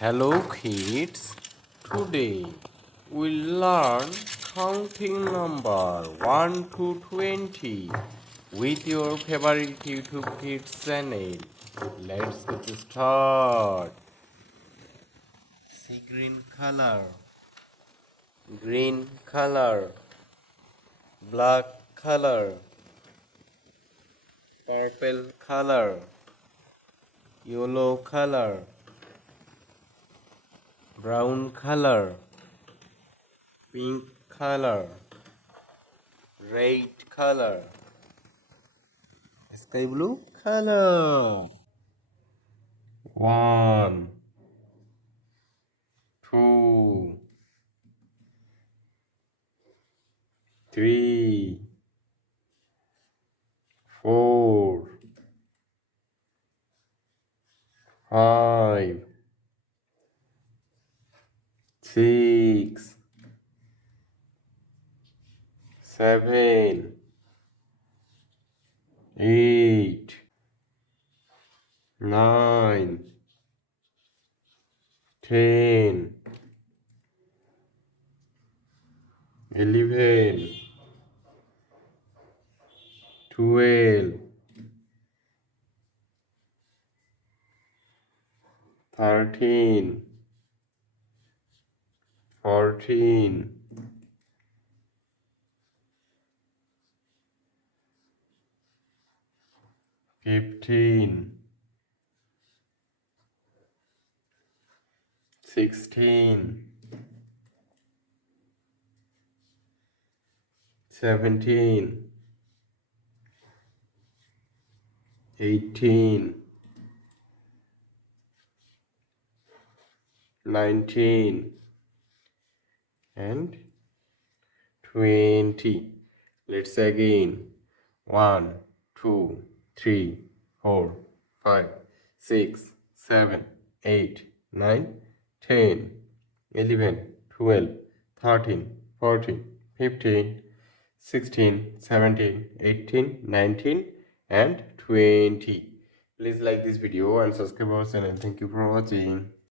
Hello kids, today we'll learn counting number 1 to 20 with your favorite YouTube Kids channel. Let's get started. See green color, black color, purple color, yellow color, brown color, pink color, red color, sky blue color. 1, 2, 3, 4, 5, 6, 7, 8, 9, 10, 11, 12, 13, 14, 15, 16, 17, 18, 19, and 20. Let's again. 1, 2, 3, 4, 5, 6, 7, 8, 9, 10, 11, 12, 13, 14, 15, 16, 17, 18, 19, and 20. Please like this video and subscribe our channel. Thank you for watching.